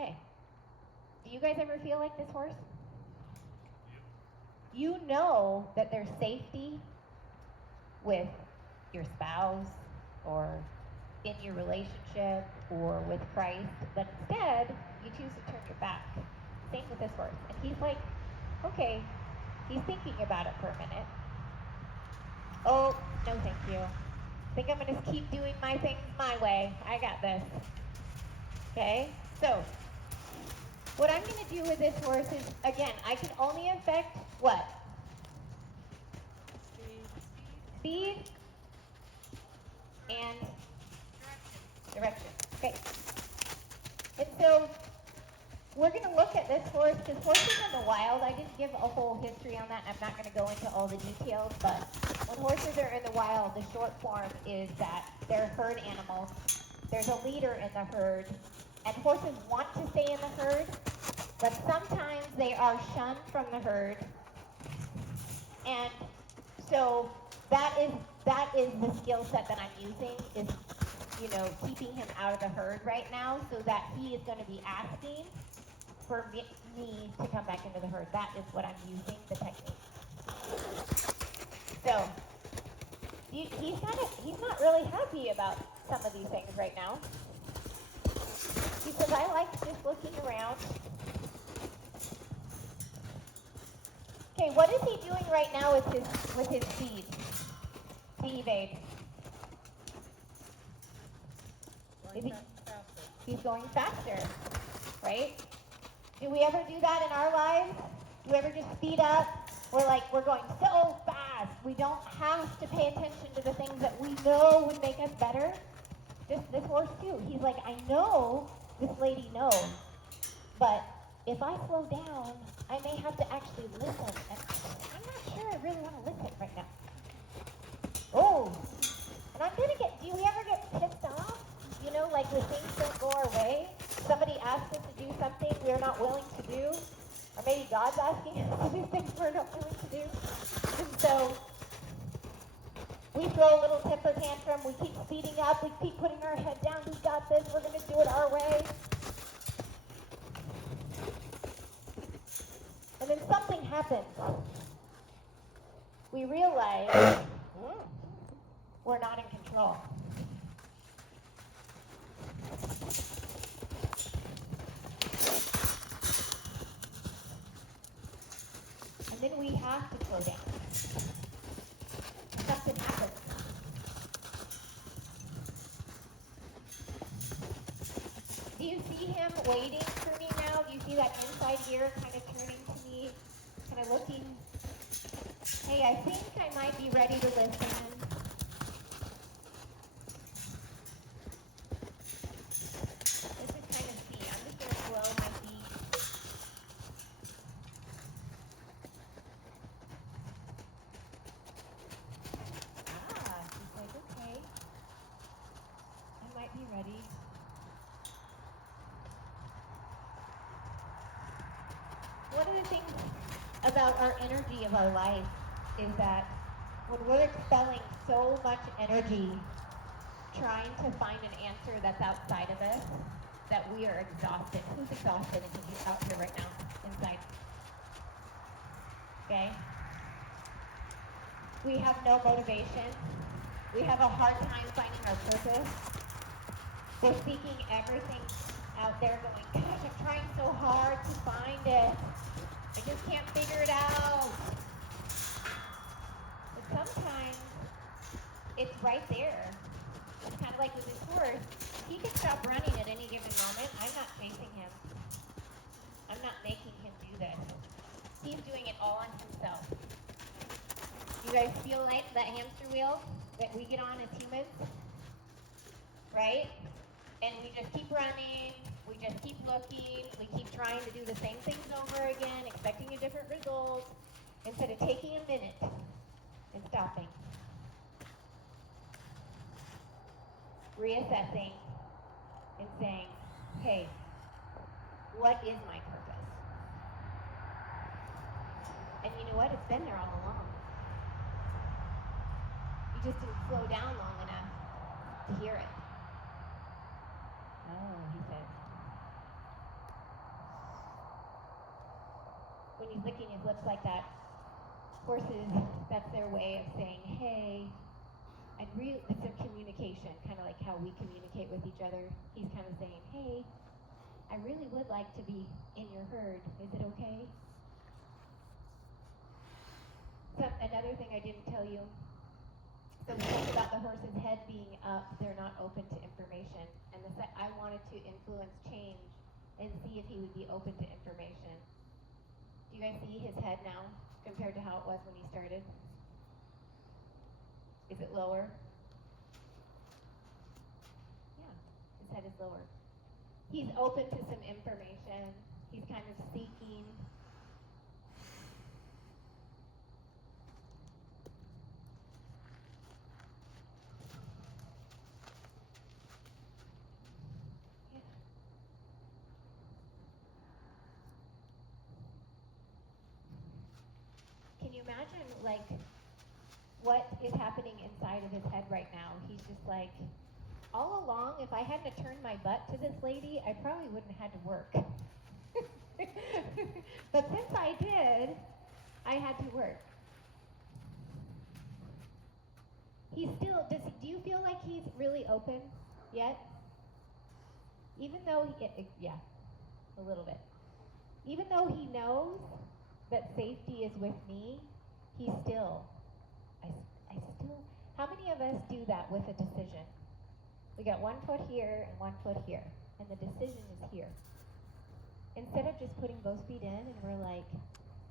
Okay. Do you guys ever feel like this horse? You know that there's safety with your spouse or in your relationship or with Christ, but instead you choose to turn your back. Same with this horse. And he's like, okay, he's thinking about it for a minute. Oh, no thank you. I think I'm going to keep doing my things my way. I got this. Okay? So, what I'm going to do with this horse is, again, I can only affect what? Speed and direction. Okay. And so, we're going to look at this horse, because horses in the wild, I didn't give a whole history on that, and I'm not going to go into all the details, but when horses are in the wild, the short form is that they're herd animals. There's a leader in the herd, and horses want to stay in the herd, but sometimes they are shunned from the herd, and so that is the skill set that I'm using, is, keeping him out of the herd right now, so that he is going to be asking for me to come back into the herd. That is what I'm using, the technique. So, he's not really happy about some of these things right now. He says, I like just looking around. Okay, what is he doing right now with his speed? Evade. He's going faster, right? Do we ever do that in our lives? Do we ever just speed up? We're going so fast. We don't have to pay attention to the things that we know would make us better. Just this horse too. He's like, I know this lady knows, but if I slow down, I may have to actually listen. And I'm not sure I really want to listen right now. Oh, and do we ever get pissed off? Like when things don't go our way? Somebody asks us to do something we're not willing to do, or maybe God's asking us to do things we're not willing to do. And so we throw a little temper tantrum, we keep speeding up, we keep putting our head down, we got this, we're going to do it our way. And then something happens. We realize we're not in control. And then we have to slow down. Something happens. Do you see him waiting for me now? Do you see that inside ear kind of turning to me, kind of looking? Hey, I think I might be ready to listen. Let's just kind of see. I'm just going to slow my feet. She's like, okay. I might be ready. One of the things about our energy of our life is that when we're expelling so much energy trying to find an answer that's outside of us, that we are exhausted. Who's exhausted and who's out here right now, inside? Okay? We have no motivation. We have a hard time finding our purpose. We're seeking everything out there going, gosh, I'm trying so hard to find it. I just can't figure it out. But sometimes it's right there. It's kind of like with this horse. He can stop running at any given moment. I'm not chasing him. I'm not making him do this. He's doing it all on himself. You guys feel like that hamster wheel that we get on as humans? Right? And we just keep running, we just keep looking, we keep trying to do the same things over again, expecting a different result, instead of taking a minute and stopping. Reassessing and saying, hey, what is my purpose? And you know what? It's been there all along. You just didn't slow down long enough to hear it. Oh, he says. when he's licking his lips like that, horses, that's their way of saying, hey, it's a communication, kind of like how we communicate with each other. He's kind of saying, hey, I really would like to be in your herd. Is it okay? Another thing I didn't tell you, so we talked about the horse's head being up, they're not open to information. And I wanted to influence change and see if he would be open to information. Do you guys see his head now compared to how it was when he started? Is it lower? Yeah, his head is lower. He's open to some information. He's kind of seeking. Yeah. Can you imagine, like, what is happening inside of his head right now? He's just like, all along, if I hadn't turned my butt to this lady, I probably wouldn't have had to work. But since I did, I had to work. He's still, do you feel like he's really open yet? Even though, yeah, a little bit. Even though he knows that safety is with me, he's still, I still, how many of us do that with a decision? We got 1 foot here and 1 foot here, and the decision is here. Instead of just putting both feet in and we're like,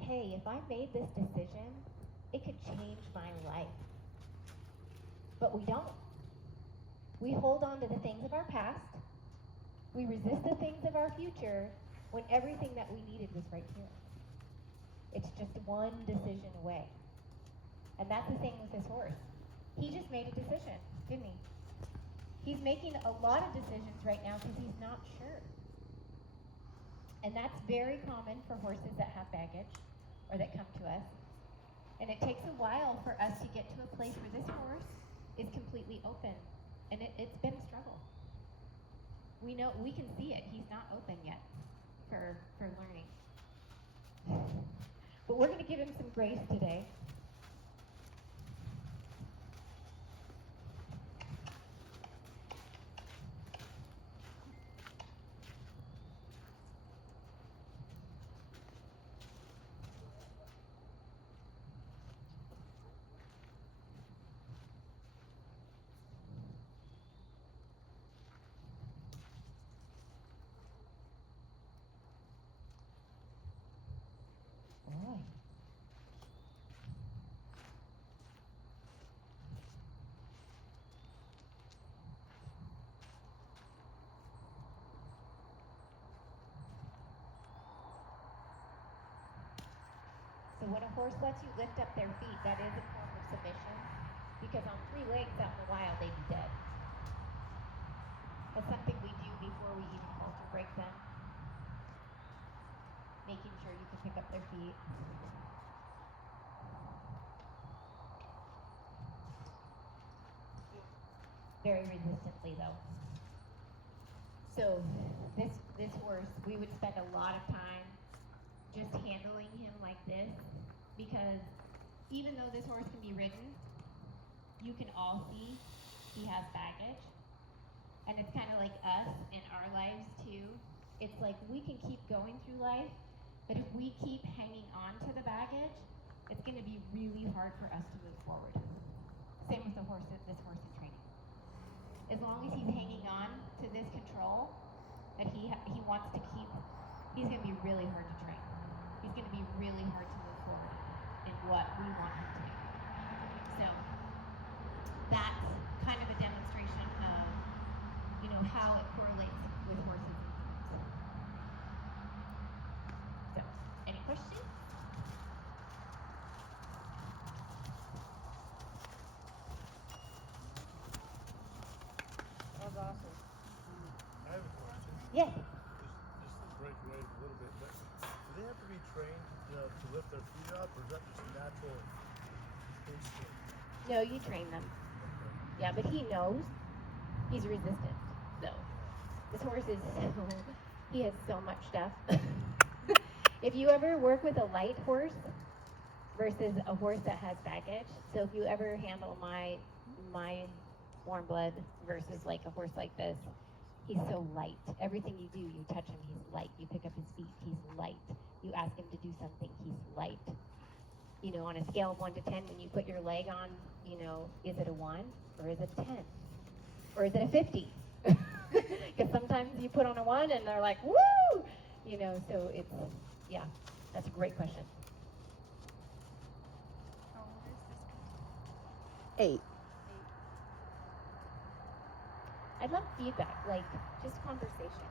hey, if I made this decision, it could change my life. But we don't. We hold on to the things of our past. We resist the things of our future when everything that we needed was right here. It's just one decision away. And that's the thing with this horse. He just made a decision, didn't he? He's making a lot of decisions right now because he's not sure. And that's very common for horses that have baggage or that come to us. And it takes a while for us to get to a place where this horse is completely open. And it's been a struggle. We know, we can see it. He's not open yet for learning. But we're going to give him some grace today. Boy. So when a horse lets you lift up their feet, that is a form of submission. Because on 3 legs out in the wild, they'd be dead. That's something we do before we even halter break them. Making sure you can pick up their feet. Very resistantly though. So this horse, we would spend a lot of time just handling him like this, because even though this horse can be ridden, you can all see he has baggage. And it's kind of like us in our lives too. It's like we can keep going through life, but if we keep hanging on to the baggage, it's going to be really hard for us to move forward. Same with this horse in training. As long as he's hanging on to this control that he wants to keep, he's going to be really hard to train. He's going to be really hard to move forward in what we want him to do. So that's kind of a demonstration of, how it correlates with horses and humans. So, any questions? That was awesome. I have a question. Yes. Just to break away a little bit, but do they have to be trained to lift their feet up, or is that just a natural instinct? No, you train them. Okay. Yeah, but he knows he's resistant. So this horse is he has so much stuff. If you ever work with a light horse versus a horse that has baggage, so if you ever handle my warm blood versus like a horse like this, he's so light. Everything you do, you touch him, he's light. You pick up his feet, he's light. You ask him to do something, he's light. You know, on a scale of 1 to 10, when you put your leg on, you know, is it a 1 or is it a 10? Or is it a 50? Because sometimes you put on a 1 and they're like, woo! You know, so it's, yeah, that's a great question. How old is this person? 8. I'd love feedback, like just conversation.